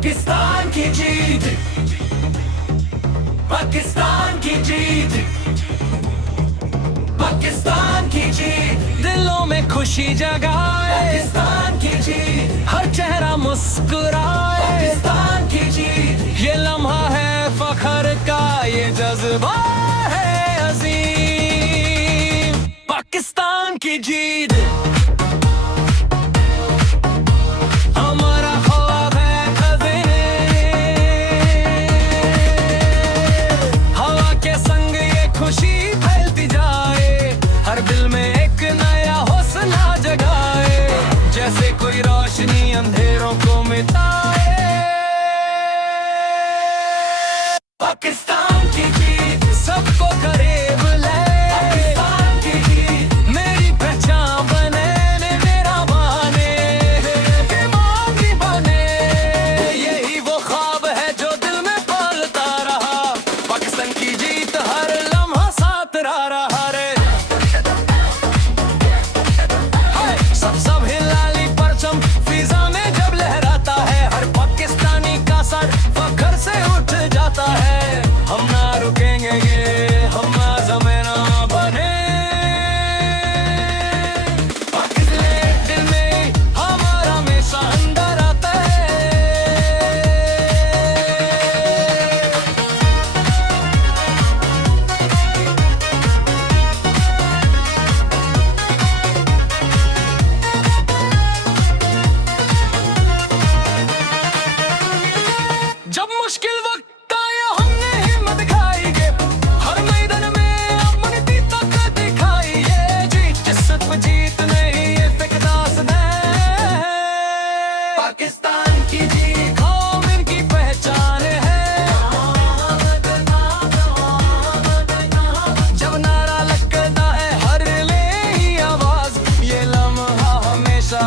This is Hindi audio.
पाकिस्तान की जीत, पाकिस्तान की जीत, पाकिस्तान की जीत, दिलों में खुशी जगाए, पाकिस्तान की जीत, हर चेहरा मुस्कुराए। पाकिस्तान की जीत, ये लम्हा है फख्र का, ये जज्बा है अजीम। पाकिस्तान की जीत हमारा ख्वाब है कदे, हवा के संग ये खुशी फैलती जाए, हर दिल में एक नया हौसला जगाए, जैसे कोई रोशनी अंधेरों को मिटाए। पाकिस्तान की जीत, सबको करीब ले, पाकिस्तान की जीत, मेरी पहचान बने, मेरा बने, के मांगी बने। यही वो ख्वाब है जो दिल में पालता रहा, पाकिस्तान की जीत हर लम्हा साथ रहा रे। सब हिलाली परचम फिजा में जब लहराता है, हर पाकिस्तानी का सर फख्र से उठ जाता है। हम ना रुकेंगे ये हम ज़माना बने, पाकिस्तान दिल में हमारा हमेशा अंदर आता है। जब मुश्किल वक्त आया हमने हिम्मत दिखाई गे, हर मैदान में अपनी ताकत दिखाई। ये जीत जिसत पे जीत नहीं, ये फिकदास है। पाकिस्तान की जीत, कौम इनकी पहचान है, जब नारा लगता है हर ले ही आवाज, ये लम्हा हमेशा